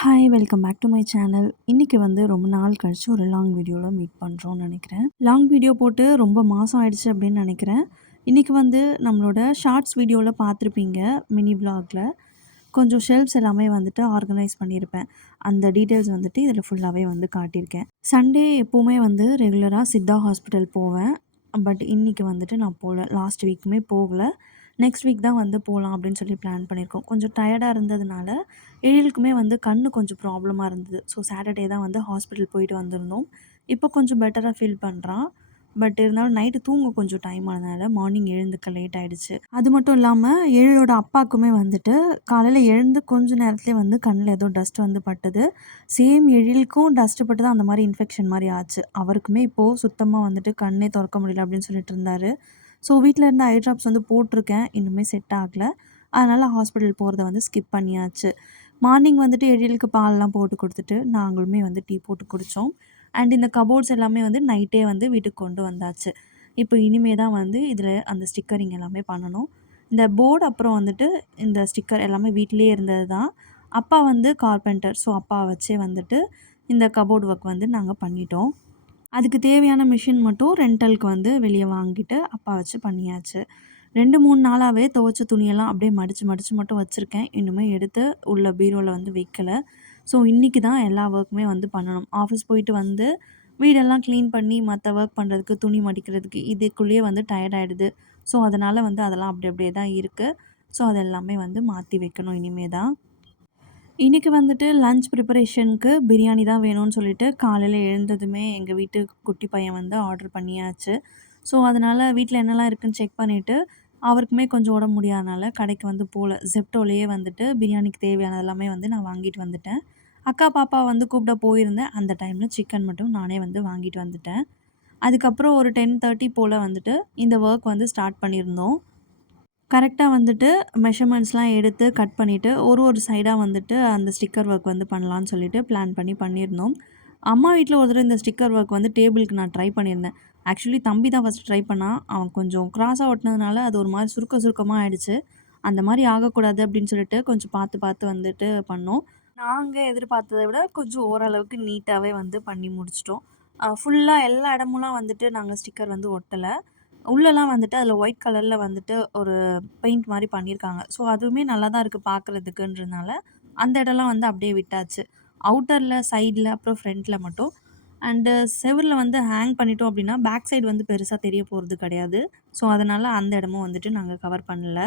Hi welcome back to my channel. இன்னைக்கு வந்து ரொம்ப நாள் கழிச்சு ஒரு லாங் வீடியோவில் மீட் பண்ணுறோம்னு நினைக்கிறேன். லாங் வீடியோ போட்டு ரொம்ப மாதம் ஆயிடுச்சு அப்படின்னு நினைக்கிறேன். இன்றைக்கி வந்து நம்மளோட ஷார்ட்ஸ் வீடியோவில் பார்த்துருப்பீங்க. மினி விலாகில் கொஞ்சம் ஷெல்ஃப்ஸ் எல்லாமே வந்துட்டு ஆர்கனைஸ் பண்ணியிருப்பேன். அந்த டீட்டெயில்ஸ் வந்துட்டு இதில் ஃபுல்லாகவே வந்து காட்டியிருக்கேன். சண்டே எப்போவுமே வந்து ரெகுலராக சித்தா ஹாஸ்பிட்டல் போவேன். பட் இன்றைக்கி வந்துட்டு நான் போகல. லாஸ்ட் வீக்குமே போகல. நெக்ஸ்ட் வீக் தான் வந்து போகலாம் அப்படின்னு சொல்லி பிளான் பண்ணியிருக்கோம். கொஞ்சம் டயர்டாக இருந்ததுனால எழிலுக்குமே வந்து கண்ணு கொஞ்சம் ப்ராப்ளமாக இருந்தது. ஸோ சாட்டர்டே தான் வந்து ஹாஸ்பிட்டல் போயிட்டு வந்திருந்தோம். இப்போ கொஞ்சம் பெட்டராக ஃபீல் பண்ணுறான். பட் இருந்தாலும் நைட்டு தூங்க கொஞ்சம் டைம் ஆனதுனால மார்னிங் எழுந்துக்க லேட் ஆகிடுச்சு. அது மட்டும் இல்லாமல் எழிலோட அப்பாவுக்குமே வந்துட்டு காலையில் எழுந்து கொஞ்ச நேரத்துலேயே வந்து கண்ணில் ஏதோ டஸ்ட் வந்து பட்டது. சேம் எழிலுக்கும் டஸ்ட்டு பட்டு தான் அந்த மாதிரி இன்ஃபெக்ஷன் மாதிரி ஆச்சு. அவருக்குமே இப்போது சுத்தமாக வந்துட்டு கண்ணே திறக்க முடியல அப்படின்னு சொல்லிட்டு இருந்தார். ஸோ வீட்டில் இருந்த ஐ ட்ராப்ஸ் வந்து போட்டிருக்கேன். இன்னுமே செட் ஆகலை. அதனால் ஹாஸ்பிட்டல் போகிறத வந்து ஸ்கிப் பண்ணியாச்சு. மார்னிங் வந்துட்டு எழிலுக்கு பால்லாம் போட்டு கொடுத்துட்டு நாங்களுமே வந்து டீ போட்டு குடித்தோம். அண்ட் இந்த கபோர்ட்ஸ் எல்லாமே வந்து நைட்டே வந்து வீட்டுக்கு கொண்டு வந்தாச்சு. இப்போ இனிமே தான் வந்து இதில் அந்த ஸ்டிக்கரிங் எல்லாமே பண்ணணும். இந்த போர்டு அப்புறம் வந்துட்டு இந்த ஸ்டிக்கர் எல்லாமே வீட்டிலேயே இருந்தது தான். அப்பா வந்து கார்பெண்டர். ஸோ அப்பா வச்சே வந்துட்டு இந்த கபோர்டு ஒர்க் வந்து நாங்கள் பண்ணிட்டோம். அதுக்கு தேவையான மிஷின் மட்டும் ரெண்டலுக்கு வந்து வெளியே வாங்கிட்டு அப்பா வச்சு பண்ணியாச்சு. 2, 3 நாளாகவே துவைச்ச துணியெல்லாம் அப்படியே மடித்து மடித்து மட்டும் வச்சுருக்கேன். இன்னுமே எடுத்து உள்ள பீரோவில் வந்து வைக்கல. ஸோ இன்றைக்கி தான் எல்லா ஒர்க்குமே வந்து பண்ணணும். ஆஃபீஸ் போயிட்டு வந்து வீடெல்லாம் க்ளீன் பண்ணி மற்ற ஒர்க் பண்ணுறதுக்கு, துணி மடிக்கிறதுக்கு இதுக்குள்ளேயே வந்து டயர்ட் ஆகிடுது. ஸோ அதனால் வந்து அதெல்லாம் அப்படி அப்படியே தான் இருக்குது. ஸோ அது எல்லாமே வந்து மாற்றி வைக்கணும் இனிமே தான். இன்றைக்கி வந்துட்டு லஞ்ச் ப்ரிப்பரேஷனுக்கு பிரியாணி தான் வேணும்னு சொல்லிட்டு காலையில் எழுந்ததுமே எங்கள் வீட்டு குட்டி பையன் வந்து ஆர்டர் பண்ணியாச்சு. ஸோ அதனால் வீட்டில் என்னெல்லாம் இருக்குதுன்னு செக் பண்ணிவிட்டு அவருக்குமே கொஞ்சம் உடம்பு முடியாதனால கடைக்கு வந்து போகல. ஜெப்டோலேயே வந்துட்டு பிரியாணிக்கு தேவையானது எல்லாமே வந்து நான் வாங்கிட்டு வந்துட்டேன். அக்கா பாப்பா வந்து கூப்பிட போயிருந்தேன். அந்த டைமில் சிக்கன் மட்டும் நானே வந்து வாங்கிட்டு வந்துட்டேன். அதுக்கப்புறம் ஒரு 10:30 போல் வந்துட்டு இந்த ஒர்க் வந்து ஸ்டார்ட் பண்ணியிருந்தோம். கரெக்டாக வந்துட்டு மெஷர்மெண்ட்ஸ்லாம் எடுத்து கட் பண்ணிவிட்டு ஒரு சைடாக வந்துட்டு அந்த ஸ்டிக்கர் ஒர்க் வந்து பண்ணலான்னு சொல்லிட்டு பிளான் பண்ணி பண்ணியிருந்தோம். அம்மா வீட்டில் ஒரு தடவை இந்த ஸ்டிக்கர் ஒர்க் வந்து டேபிளுக்கு நான் ட்ரை பண்ணியிருந்தேன். ஆக்சுவலி தம்பி தான் ஃபஸ்ட்டு ட்ரை பண்ணான். அவன் கொஞ்சம் கிராஸாக ஒட்டினதுனால அது ஒரு மாதிரி சுருக்கமாக ஆயிடுச்சு. அந்த மாதிரி ஆகக்கூடாது அப்படின்னு சொல்லிட்டு கொஞ்சம் பார்த்து பார்த்து வந்துட்டு பண்ணோம். நாங்கள் எதிர்பார்த்ததை விட கொஞ்சம் ஓரளவுக்கு நீட்டாகவே வந்து பண்ணி முடிச்சிட்டோம். ஃபுல்லாக எல்லா இடமுலாம் வந்துட்டு நாங்கள் ஸ்டிக்கர் வந்து ஒட்டலை. உள்ளலாம் வந்துட்டு அதில் ஒயிட் கலரில் வந்துட்டு ஒரு பெயிண்ட் மாதிரி பண்ணியிருக்காங்க. ஸோ அதுவுமே நல்லா தான் இருக்குது பார்க்குறதுக்குன்றதுனால அந்த இடம்லாம் வந்து அப்படியே விட்டாச்சு. அவுட்டரில், சைடில், அப்புறம் ஃப்ரண்ட்டில் மட்டும். அண்டு செவுரில் வந்து ஹேங் பண்ணிட்டோம் அப்படின்னா பேக் சைடு வந்து பெருசாக தெரிய போகிறது கிடையாது. ஸோ அதனால் அந்த இடமும் வந்துட்டு நாங்கள் கவர் பண்ணல.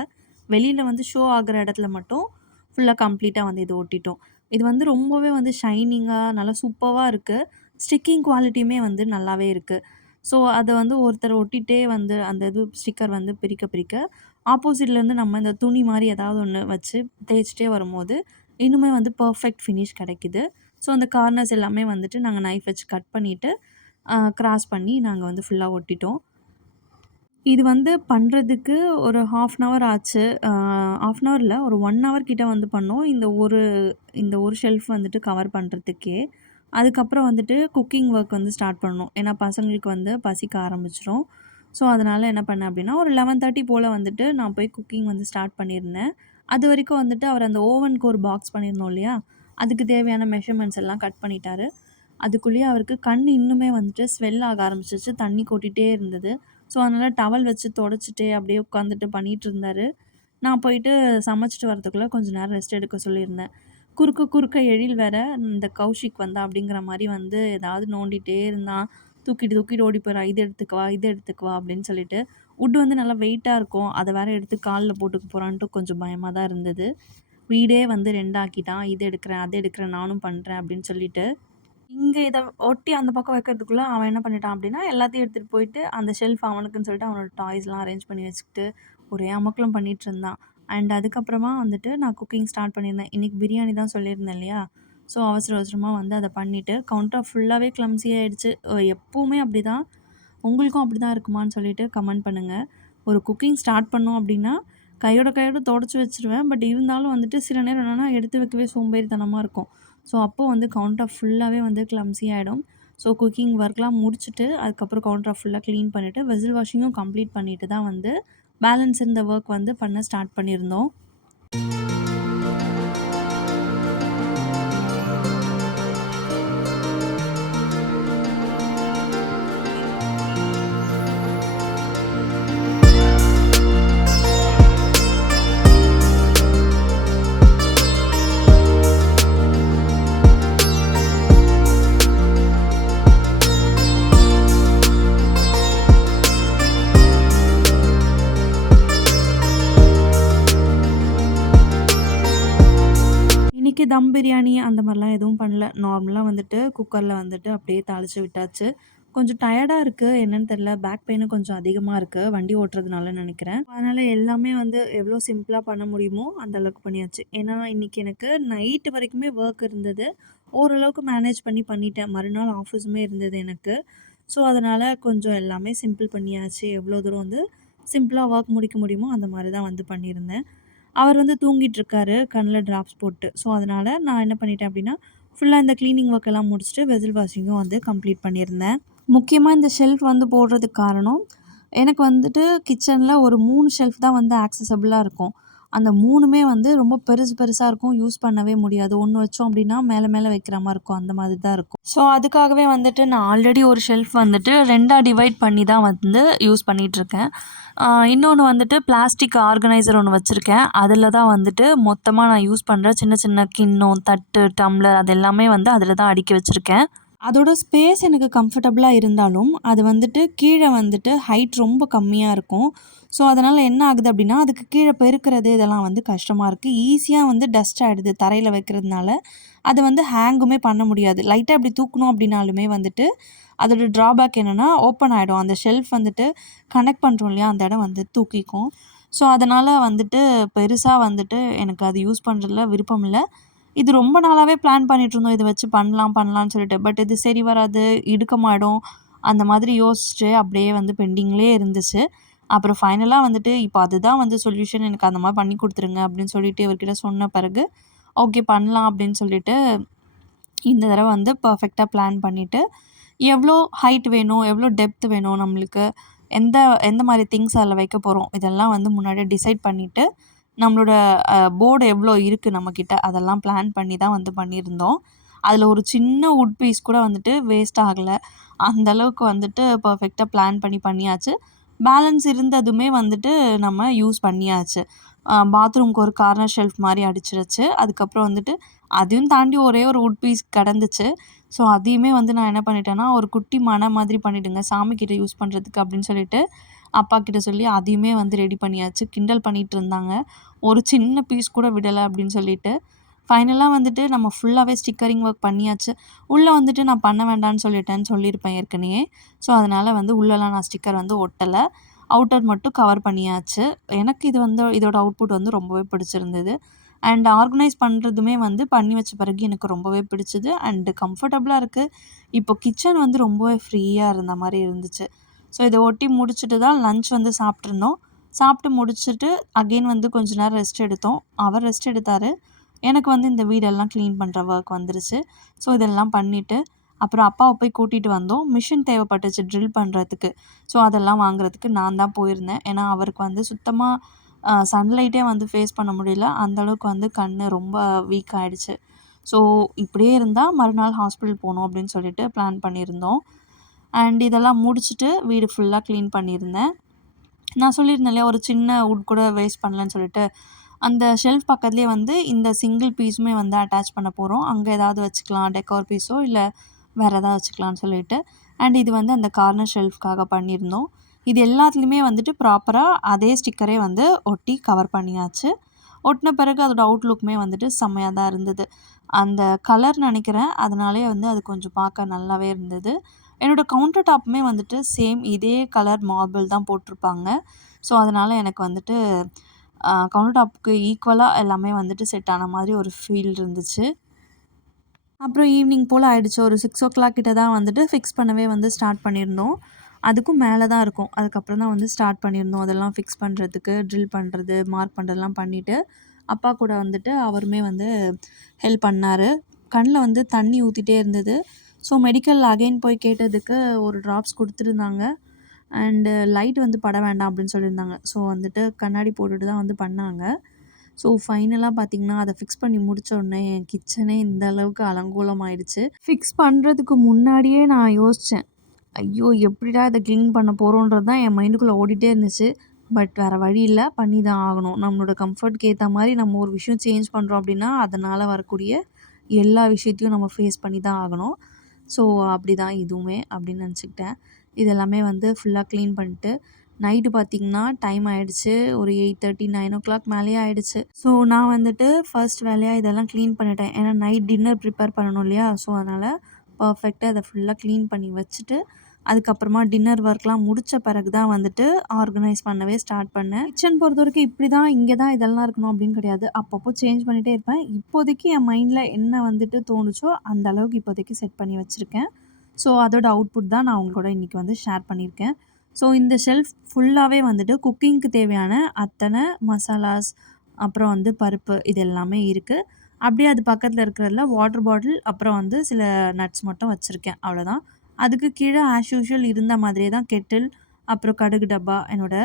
வெளியில் வந்து ஷோ ஆகிற இடத்துல மட்டும் ஃபுல்லாக கம்ப்ளீட்டாக வந்து இது ஒட்டிட்டோம். இது வந்து ரொம்பவே வந்து ஷைனிங்காக நல்லா சூப்பராக இருக்குது. ஸ்டிக்கிங் குவாலிட்டியுமே வந்து நல்லாவே இருக்குது. ஸோ அத வந்து ஒருத்தர் ஒட்டிட்டே வந்து அந்த இது ஸ்டிக்கர் வந்து பிரிக்க பிரிக்க ஆப்போசிட்லேருந்து நம்ம இந்த துணி மாரி ஏதாவது ஒண்ணு வச்சு தேய்ச்சிட்டே வரும்போது, இன்னுமே வந்து பெர்ஃபெக்ட் ஃபினிஷ் கிடைக்குது. ஸோ அந்த கார்னர்ஸ் எல்லாமே வந்துட்டு நாங்க நைஃப் வச்சு கட் பண்ணிட்டு, கிராஸ் பண்ணி நாங்க வந்து ஃபுல்லா ஒட்டிட்டோம். இது வந்து பண்றதுக்கு ஒரு 1/2 அன் ஹவர் ஆச்சு. 1/2 அன் ஹவர் இல்ல, ஒரு 1 ஹவர் கிட்ட வந்து பண்ணோம். இந்த ஒரு ஷெல்ஃப் வந்துட்டு கவர் பண்றதுக்கே. அதுக்கப்புறம் வந்துட்டு குக்கிங் ஒர்க் வந்து ஸ்டார்ட் பண்ணோம். ஏன்னா பசங்களுக்கு வந்து பசிக்க ஆரம்பிச்சுரும். ஸோ அதனால என்ன பண்ணேன் அப்படின்னா, ஒரு 11:30 போல வந்துட்டு நான் போய் குக்கிங் வந்து ஸ்டார்ட் பண்ணியிருந்தேன். அதுவரைக்கும் வந்துட்டு அவர் அந்த ஓவனுக்கு ஒரு பாக்ஸ் பண்ணியிருந்தோம் இல்லையா? அதுக்கு தேவையான மெஷர்மெண்ட்ஸ் எல்லாம் கட் பண்ணிட்டாரு. அதுக்குள்ளேயே அவருக்கு கண் இன்னுமே வந்துட்டு ஸ்வெல் ஆக ஆரம்பிச்சிருச்சு. தண்ணி கொட்டிட்டே இருந்தது. ஸோ அதனால டவல் வச்சு தொடச்சிட்டே அப்படியே உட்காந்துட்டு பண்ணிட்டு இருந்தாரு. நான் போயிட்டு சமைச்சிட்டு வரதுக்குள்ள கொஞ்சம் நேரம் ரெஸ்ட் எடுக்க சொல்லியிருந்தேன். குறுக்க குறுக்க எழில் வேற இந்த கௌஷிக் வந்தா அப்படிங்கிற மாரி வந்து ஏதாவது நோண்டிட்டே இருந்தான். தூக்கிட்டு தூக்கிட்டு ஓடி போறான். "இத எடுத்துக்கு வா, இத எடுத்துக்கு வா" அப்படின்னு சொல்லிட்டு. வுட் வந்து நல்லா வெயிட்டா இருக்கும். அத வேற எடுத்து கால்ல போட்டுக்க போறான்ட்டு கொஞ்சம் பயமா தான் இருந்தது. வீடே வந்து 2 ஆக்கிட்டான். "இது எடுக்கிறேன், அது எடுக்கிறேன், நானும் பண்றேன்" அப்படின்னு சொல்லிட்டு. இங்க இத ஒட்டி அந்த பக்கம் வைக்கிறதுக்குள்ள அவன் என்ன பண்ணிட்டான் அப்படின்னா, எல்லாத்தையும் எடுத்துட்டு போயிட்டு அந்த ஷெல்ஃப் அவனுக்குன்னு சொல்லிட்டு அவனோட டாய்ஸ்லாம் அரேஞ்ச் பண்ணி வச்சுக்கிட்டு, ஒரே அமர்க்களம் பண்ணிட்டுருந்தான். அண்ட் அதுக்கப்புறமா வந்துட்டு நான் குக்கிங் ஸ்டார்ட் பண்ணியிருந்தேன். இன்னைக்கு பிரியாணி தான் சொல்லியிருந்தேன் இல்லையா? ஸோ அவசர அவசரமா வந்து அத பண்ணிட்டு, கவுண்டர் ஃபுல்லாவே கிளம்ஸி ஆயிடுச்சு. எப்பவுமே அப்படிதான். உங்களுக்கும் அப்படிதான் இருக்குமான்னு சொல்லிட்டு கமெண்ட் பண்ணுங்க. ஒரு குக்கிங் ஸ்டார்ட் பண்ணோம் அப்படின்னா, கையோட கையோட தொடச்சு வச்சுருவேன். பட் இருந்தாலும் வந்துட்டு சில நேரம் என்னன்னா, எடுத்து வைக்கவே சோம்பேறித்தனமா இருக்கும். ஸோ அப்போ வந்து கவுண்டர் ஃபுல்லாவே வந்து கிளம்ஸி ஆயிடும். ஸோ குக்கிங் ஒர்க்லாம் முடிச்சுட்டு, அதுக்கப்புறம் கவுண்டர ஃபுல்லா கிளீன் பண்ணிட்டு, வெஸல் வாஷிங்கும் கம்ப்ளீட் பண்ணிட்டு தான் வந்து பேலன்ஸ் இருந்த ஒர்க் வந்து பண்ண ஸ்டார்ட் பண்ணியிருந்தோம். தம் பிரியாணி அந்த மாரிலாம் எதுவும் பண்ணல. நார்மலா வந்துட்டு குக்கர்ல வந்துட்டு அப்படியே தாளிச்சு விட்டாச்சு. கொஞ்சம் டயர்டா இருக்கு. என்னன்னு தெரியல. பேக் பெயினும் கொஞ்சம் அதிகமா இருக்கு. வண்டி ஓட்டுறதுனால நெனைக்கிறேன். அதனால எல்லாமே வந்து எவ்வளோ சிம்பிளா பண்ண முடியுமோ அந்த அளவுக்கு பண்ணியாச்சு. ஏன்னா, இன்னைக்கு எனக்கு நைட் வரைக்குமே வொர்க் இருந்தது. ஓரளவுக்கு மேனேஜ் பண்ணிட்டேன். மறுநாள் ஆஃபீஸுமே இருந்தது எனக்கு. ஸோ, அதனால கொஞ்சம் எல்லாமே சிம்பிள் பண்ணியாச்சு. எவ்வளோ தூரம் வந்து சிம்பிளா வொர்க் முடிக்க முடியுமோ அந்த மாரி தான் வந்து பண்ணியிருந்தேன். அவர் வந்து தூங்கிட்டுருக்காரு. கண்ல ட்ராப்ஸ் போட்டு. ஸோ, அதனால நான் என்ன பண்ணிட்டேன் அப்டின்னா, ஃபுல்லா இந்த கிளீனிங் ஒர்க் எல்லாம் முடிச்சுட்டு வெசல் வாஷிங்கும் வந்து கம்ப்ளீட் பண்ணியிருந்தேன். முக்கியமா இந்த ஷெல்ஃப் வந்து போடுறதுக்கு காரணம், எனக்கு வந்துட்டு கிச்சன்ல ஒரு 3 ஷெல்ஃப் தான் வந்து ஆக்சஸபிளா இருக்கும். அந்த 3மே வந்து ரொம்ப பெருசு பெருசா இருக்கும். யூஸ் பண்ணவே முடியாது. ஒண்ணு வச்சோம் அப்டின்னா, மேல மேல வைக்கிற மாரி இருக்கும். அந்த மாதிரி தான் இருக்கும். ஸோ, அதுக்காகவே வந்துட்டு நான் ஆல்ரெடி ஒரு ஷெல்ஃப் வந்துட்டு 2ஆ டிவைட் பண்ணி தான் வந்து யூஸ் பண்ணிட்டுருக்கேன். இன்னொன்னு வந்துட்டு பிளாஸ்டிக் ஆர்கனைசர் ஒண்ணு வச்சிருக்கேன். அதில தான் வந்துட்டு மொத்தமா நான் யூஸ் பண்ற சின்ன சின்ன கிண்ணம், தட்டு, டம்ளர் அது எல்லாமே வந்து அதில தான் அடுக்கி வச்சிருக்கேன். அதோட ஸ்பேஸ் எனக்கு கம்ஃபர்டபுளா இருந்தாலும், அது வந்துட்டு கீழ வந்துட்டு ஹைட் ரொம்ப கம்மியா இருக்கும். ஸோ, அதனால என்ன ஆகுது அப்டின்னா, அதுக்கு கீழ பெருக்குறது இதெல்லாம் வந்து கஷ்டமா இருக்கு. ஈஸியா வந்து டஸ்ட் ஆயிடுது தரையில வைக்கிறதுனால. அத வந்து ஹேங்குமே பண்ண முடியாது. லைட்டா இப்டி தூக்குனோம் அப்டின்னாலுமே வந்துட்டு, அதோட ட்ராபேக் என்னன்னா, ஓப்பன் ஆயிடும். அந்த ஷெல்ஃப் வந்துட்டு கனெக்ட் பண்றோம் இல்லையா? அந்த இடம் வந்து தூக்கிக்கும். ஸோ, அதனால வந்துட்டு பெருசா வந்துட்டு எனக்கு அது யூஸ் பண்றதுல விருப்பம் இல்ல. இது ரொம்ப நாளாவே பிளான் பண்ணிட்டுருந்தோம். இத வச்சு பண்ணலான்னு சொல்லிட்டு. பட் இது சரி வராது, இடுக்கமாயிடும். அந்த மாதிரி யோசிச்சு அப்படியே வந்து பெண்டிங்லயே இருந்துச்சு. அப்புறம் ஃபைனலா வந்துட்டு, இப்ப அதுதான் வந்து சொல்யூஷன். எனக்கு அந்த மாரி பண்ணி குடுத்துருங்க அப்படின்னு சொல்லிட்டு இவர்கிட்ட சொன்ன பிறகு, ஓகே பண்ணலாம் அப்படின்னு சொல்லிட்டு, இந்த தடவ வந்து பெர்ஃபெக்ட்டா பிளான் பண்ணிட்டு, எவ்ளோ ஹைட் வேணும், எவ்ளோ டெப்த் வேணும் நம்மளுக்கு, எந்த எந்த மாரி திங்ஸ் அதில வைக்க போறோம், இதெல்லாம் வந்து முன்னாடியே டிசைட் பண்ணிட்டு, நம்மளோட போர்டு எவ்வளோ இருக்கு நம்மக்கிட்ட, அதெல்லாம் பிளான் பண்ணி தான் வந்து பண்ணியிருந்தோம். அதில ஒரு சின்ன வுட் பீஸ் கூட வந்துட்டு வேஸ்ட் ஆகல. அந்த அளவுக்கு வந்துட்டு பெர்ஃபெக்ட்டா பிளான் பண்ணியாச்சு. பேலன்ஸ் இருந்ததுமே வந்துட்டு நம்ம யூஸ் பண்ணியாச்சு. பாத்ரூம்க்கு ஒரு கார்னர் ஷெல்ஃப் மாரி அடிச்சிருச்சு. அதுக்கப்புறம் வந்துட்டு அதையும் தாண்டி ஒரே ஒரு வுட் பீஸ் கிடந்துச்சு. ஸோ, அதையுமே வந்து நான் என்ன பண்ணிட்டேன்னா, ஒரு குட்டி மண மாதிரி பண்ணிடுங்க சாமிக்கிட்ட யூஸ் பண்ணுறதுக்கு அப்படின்னு சொல்லிட்டு, அப்பாக்கிட்ட சொல்லி அதையுமே வந்து ரெடி பண்ணியாச்சு. கிண்டல் பண்ணிட்டு இருந்தாங்க. ஒரு சின்ன பீஸ் கூட விடல அப்படின்னு சொல்லிட்டு. ஃபைனலா வந்துட்டு நம்ம ஃபுல்லாவே ஸ்டிக்கரிங் ஒர்க் பண்ணியாச்சு. உள்ள வந்துட்டு நான் பண்ண வேண்டான்னு சொல்லியிருப்பேன் ஏற்கனவே. ஸோ, அதனால வந்து உள்ளலாம் நான் ஸ்டிக்கர் வந்து ஒட்டல. அவுட்டர் மட்டும் கவர் பண்ணியாச்சு. எனக்கு இது வந்து இதோட அவுட்புட் வந்து ரொம்பவே பிடிச்சிருந்தது. அண்ட் ஆர்கனைஸ் பண்ணுறதுமே வந்து பண்ணி வச்ச பிறகு எனக்கு ரொம்பவே பிடிச்சது. அண்ட் கம்ஃபர்டபுளா இருக்கு. இப்போ கிச்சன் வந்து ரொம்பவே ஃப்ரீயா இருந்த மாரி இருந்துச்சு. ஸோ, இத ஒட்டி முடிச்சுட்டு தான் லஞ்ச் வந்து சாப்பிட்டுருந்தோம். சாப்பிட்டு முடிச்சுட்டு அகைன் வந்து கொஞ்ச நேரம் ரெஸ்ட் எடுத்தோம். அவர் ரெஸ்ட் எடுத்தாரு. எனக்கு வந்து இந்த வீடெல்லாம் கிளீன் பண்ற ஒர்க் வந்துருச்சு. ஸோ, இதெல்லாம் பண்ணிட்டு, அப்புறம் அப்பாவ போய் கூட்டிட்டு வந்தோம். மிஷின் தேவைப்பட்டுச்சு ட்ரில் பண்றதுக்கு. ஸோ, அதெல்லாம் வாங்குறதுக்கு நான் தான் போயிருந்தேன். ஏன்னா, அவருக்கு வந்து சுத்தமா சன்லைட்டே வந்து ஃபேஸ் பண்ண முடியல. அந்த அளவுக்கு வந்து கண்ணு ரொம்ப வீக் ஆயிடுச்சு. ஸோ, இப்படியே இருந்தா மறுநாள் ஹாஸ்பிட்டல் போணும் அப்படின்னு சொல்லிட்டு பிளான் பண்ணியிருந்தோம். அண்ட் இதெல்லாம் முடிச்சுட்டு வீடு ஃபுல்லா கிளீன் பண்ணியிருந்தேன். நான் சொல்லியிருந்தேன் இல்லையா, ஒரு சின்ன வுட் கூட வேஸ்ட் பண்ணலன்னு சொல்லிட்டு. அந்த ஷெல்ஃப் பக்கத்துலேயே வந்து இந்த சிங்கிள் பீஸுமே வந்து அட்டாச் பண்ண போறோம். அங்க ஏதாவது வச்சுக்கலாம். டெக்கார் பீஸோ இல்ல வேற ஏதாவது வச்சுக்கலான்னு சொல்லிட்டு. அண்ட் இது வந்து அந்த கார்னர் ஷெல்ஃப்காக பண்ணியிருந்தோம். இது எல்லாத்துலயுமே வந்துட்டு ப்ராப்பரா அதே ஸ்டிக்கரே வந்து ஒட்டி கவர் பண்ணியாச்சு. ஒட்டுன பிறகு அதோட அவுட்லுக்குமே வந்துட்டு செம்மையா தான் இருந்தது. அந்த கலர் நெனைக்கிறேன். அதனாலயே வந்து அது கொஞ்சம் பார்க்க நல்லாவே இருந்தது. என்னோட கவுண்டர் டாப்புமே வந்துட்டு சேம் இதே கலர் மார்பிள் தான் போட்டிருப்பாங்க. ஸோ, அதனால எனக்கு வந்துட்டு கவுண்டர் டாப்புக்கு ஈக்குவலா எல்லாமே வந்துட்டு செட் ஆன மாதிரி ஒரு ஃபீல் இருந்துச்சு. அப்புறம் ஈவினிங் போல ஆயிடுச்சு. ஒரு 6:00 கிட்ட தான் வந்துட்டு ஃபிக்ஸ் பண்ணவே வந்து ஸ்டார்ட் பண்ணியிருந்தோம். அதுக்கும் மேல தான் இருக்கும். அதுக்கப்புறம் தான் வந்து ஸ்டார்ட் பண்ணியிருந்தோம். அதெல்லாம் ஃபிக்ஸ் பண்ணுறதுக்கு, ட்ரில் பண்ணுறது, மார்க் பண்ணுறதெல்லாம் பண்ணிட்டு, அப்பா கூட வந்துட்டு அவருமே வந்து ஹெல்ப் பண்ணாரு. கண்ல வந்து தண்ணி ஊத்திட்டே இருந்தது. ஸோ, மெடிக்கல் அகைன் போய் கேட்டதுக்கு ஒரு ட்ராப்ஸ் குடுத்துருந்தாங்க. அண்டு லைட் வந்து பட வேண்டாம் அப்படின்னு சொல்லியிருந்தாங்க. ஸோ, வந்துட்டு கண்ணாடி போட்டுட்டு தான் வந்து பண்ணாங்க. ஸோ, ஃபைனலா பார்த்தீங்கன்னா, அத ஃபிக்ஸ் பண்ணி முடிச்ச உடனே என் கிச்சனே இந்த அளவுக்கு அலங்கோலமாயிடுச்சு. ஃபிக்ஸ் பண்றதுக்கு முன்னாடியே நான் யோசிச்சேன். ஐயோ! எப்படிடா இத கிளீன் பண்ண போறோன்றது தான் என் மைண்டுக்குள்ள ஓடிட்டே இருந்துச்சு. பட் வேற வழி இல்ல. பண்ணி தான் ஆகணும். நம்மளோட கம்ஃபர்ட்க்கு ஏத்த மாரி நம்ம ஒரு விஷயம் சேஞ்ச் பண்றோம் அப்படின்னா, அதனால வரக்கூடிய எல்லா விஷயத்தையும் நம்ம ஃபேஸ் பண்ணி தான் ஆகணும். ஸோ, அப்படிதான் இதுவுமே அப்படின்னு நெனச்சுக்கிட்டேன். இது எல்லாமே வந்து ஃபுல்லா கிளீன் பண்ணிட்டு, நைட்டு பார்த்தீங்கன்னா டைம் ஆயிடுச்சு. ஒரு 8:30, 9:00 மேலேயே ஆயிடுச்சு. ஸோ நான் வந்துட்டு ஃபர்ஸ்ட் வேலையா இதெல்லாம் கிளீன் பண்ணிட்டேன். ஏன்னா நைட் டின்னர் ப்ரிப்பேர் பண்ணணும் இல்லையா? ஸோ அதனால பர்ஃபெக்ட்டா இத ஃபுல்லா கிளீன் பண்ணி வச்சுட்டு, அதுக்கப்புறமா டின்னர் ஒர்க்லாம் முடிச்ச பிறகு தான் வந்துட்டு ஆர்கனைஸ் பண்ணவே ஸ்டார்ட் பண்ணேன். கிச்சன் பொறுத்தவரைக்கும் இப்படி தான், இங்க தான் இதெல்லாம் இருக்கணும் அப்படின்னு கிடையாது. அப்பப்போ சேஞ்ச் பண்ணிட்டே இருப்பேன். இப்போதைக்கு என் மைண்ட்ல என்ன வந்துட்டு தோணுச்சோ, அந்த அளவுக்கு இப்போதைக்கு செட் பண்ணி வச்சிருக்கேன். ஸோ அதோட அவுட்புட் தான் நான் உங்க கூட இன்னைக்கு வந்து ஷேர் பண்ணியிருக்கேன். ஸோ இந்த ஷெல்ஃப் ஃபுல்லாவே வந்துட்டு குக்கிங்க்கு தேவையான அத்தனை மசாலாஸ், அப்புறம் வந்து பருப்பு இது எல்லாமே இருக்கு. அப்படியே அது பக்கத்துல இருக்கிறதுல வாட்டர் பாட்டில், அப்புறம் வந்து சில நட்ஸ் மட்டும் வச்சிருக்கேன். அவ்வளோதான். அதுக்கு கீழ ஆஸ் யூசுவல் இருந்த மாதிரியே தான் கெட்டில், அப்புறம் கடுகு டப்பா, என்னோட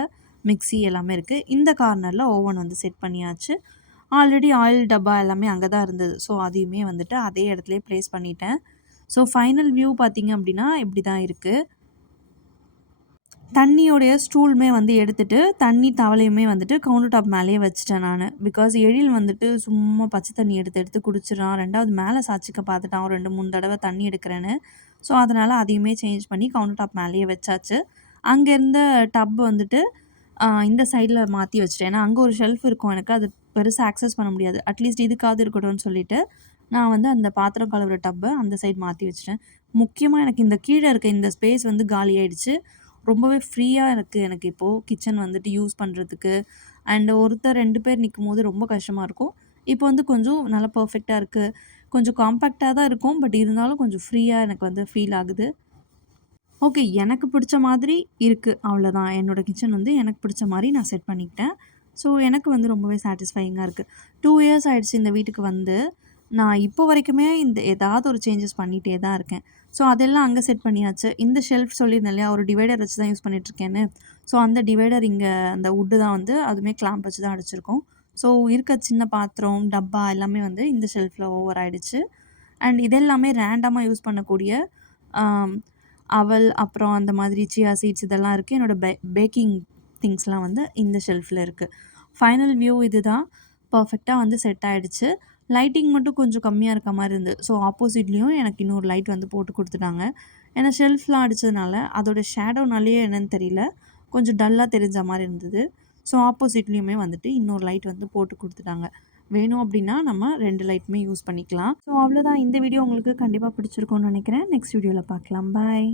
மிக்ஸி எல்லாமே இருக்கு. இந்த கார்னர்ல ஓவன் வந்து செட் பண்ணியாச்சு. ஆல்ரெடி ஆயில் டப்பா எல்லாமே அங்க தான் இருந்தது. ஸோ அதையுமே வந்துட்டு அதே இடத்துலயே பிளேஸ் பண்ணிட்டேன். ஸோ ஃபைனல் வியூ பார்த்தீங்க அப்படின்னா இப்படி தான் இருக்கு. தண்ணியோடைய ஸ்டூலுமே வந்து எடுத்துட்டு, தண்ணி தவலையுமே வந்துட்டு கவுண்டர் டாப் மேலேயே வச்சுட்டேன் நானு. பிகாஸ் எழில் வந்துட்டு சும்மா பச்சை தண்ணி எடுத்து எடுத்து குடிச்சிடுறான். 2வது மேல சாய்ச்சிக்க பார்த்துட்டான் ஒரு 2, 3 தடவ தண்ணி எடுக்கிறேன்னு. ஸோ, அதனால அதையுமே சேஞ்ச் பண்ணி கவுண்டர் டாப் மேலேயே வச்சாச்சு. அங்க இருந்த டப் வந்துட்டு இந்த சைடுல மாத்தி வச்சுட்டேன். ஏன்னா, அங்க ஒரு ஷெல்ஃப் இருக்கும் எனக்கு. அது பெருசா ஆக்சஸ் பண்ண முடியாது. அட்லீஸ்ட் இதுக்காவது இருக்கட்டும்னு சொல்லிட்டு, நான் வந்து அந்த பாத்திரம் கழுவுற டப்ப அந்த சைடு மாத்தி வச்சுட்டேன். முக்கியமா எனக்கு இந்த கீழ இருக்க இந்த ஸ்பேஸ் வந்து காலியாயிடுச்சு. ரொம்பவே ஃப்ரீயா இருக்கு எனக்கு இப்போ கிச்சன் வந்துட்டு யூஸ் பண்றதுக்கு. அண்ட் ஒருத்தர் 2 பேர் நிக்கும்போது ரொம்ப கஷ்டமா இருக்கும். இப்போ வந்து கொஞ்சம் நல்லா பெர்ஃபெக்ட்டா இருக்கு. கொஞ்சம் காம்பேக்ட்டா தான் இருக்கும். பட் இருந்தாலும் கொஞ்சம் ஃப்ரீயா எனக்கு வந்து ஃபீல் ஆகுது. ஓகே. எனக்கு பிடிச்ச மாதிரி இருக்கு. அவ்வளோதான். என்னோட கிச்சன் வந்து எனக்கு பிடிச்ச மாரி நான் செட் பண்ணிக்கிட்டேன். ஸோ, எனக்கு வந்து ரொம்பவே சாட்டிஸ்ஃபையிங்கா இருக்கு. 2 இயர்ஸ் ஆயிடுச்சு இந்த வீட்டுக்கு வந்து. நான் இப்போ வரைக்குமே இந்த ஏதாவது ஒரு சேஞ்சஸ் பண்ணிட்டே தான் இருக்கேன். ஸோ, அதெல்லாம் அங்க செட் பண்ணியாச்சு. இந்த ஷெல்ஃப் சொல்லியிருந்தேன் இல்லையா? ஒரு டிவைடர் வச்சு தான் யூஸ் பண்ணிட்டுருக்கேன்னு. ஸோ, அந்த டிவைடர் இங்க அந்த வுட்டு தான் வந்து அதுவுமே கிளாம்ப் வச்சு தான் அடிச்சிருக்கோம். ஸோ, இருக்க சின்ன பாத்திரம், டப்பா எல்லாமே வந்து இந்த ஷெல்ஃப்ல ஓவர் ஆயிடுச்சு. அண்ட் இதெல்லாமே ரேண்டமா யூஸ் பண்ணக்கூடிய ஆம் அவல், அப்புறம் அந்த மாதிரி சியா சீட்ஸ் இதெல்லாம் இருக்கு. என்னோட பேக்கிங் திங்ஸ்லாம் வந்து இந்த ஷெல்ஃப்ல இருக்கு. ஃபைனல் வியூ இதுதான். பெர்ஃபெக்ட்டா வந்து செட் ஆயிடுச்சு. லைட்டிங் மட்டும் கொஞ்சம் கம்மியா இருக்க மாரி இருந்தது. ஸோ, ஆப்போசிட்லயும் எனக்கு இன்னொரு லைட் வந்து போட்டு குடுத்துட்டாங்க. ஏன்னா ஷெல்ஃப்லாம் அடிச்சதுனால, அதோட ஷேடோனாலயோ என்னன்னு தெரியல, கொஞ்சம் டல்லா தெரிஞ்ச மாரி இருந்தது. ஸோ, ஆப்போசிட்லயுமே வந்துட்டு இன்னொரு லைட் வந்து போட்டு குடுத்துட்டாங்க. வேணும் அப்டின்னா நம்ம 2 லைட்டுமே யூஸ் பண்ணிக்கலாம். ஸோ, அவ்வளோதான். இந்த வீடியோ உங்களுக்கு கண்டிப்பா பிடிச்சிருக்கும்னு நெனைக்கிறேன். நெக்ஸ்ட் வீடியோல பார்க்கலாம். பாய்.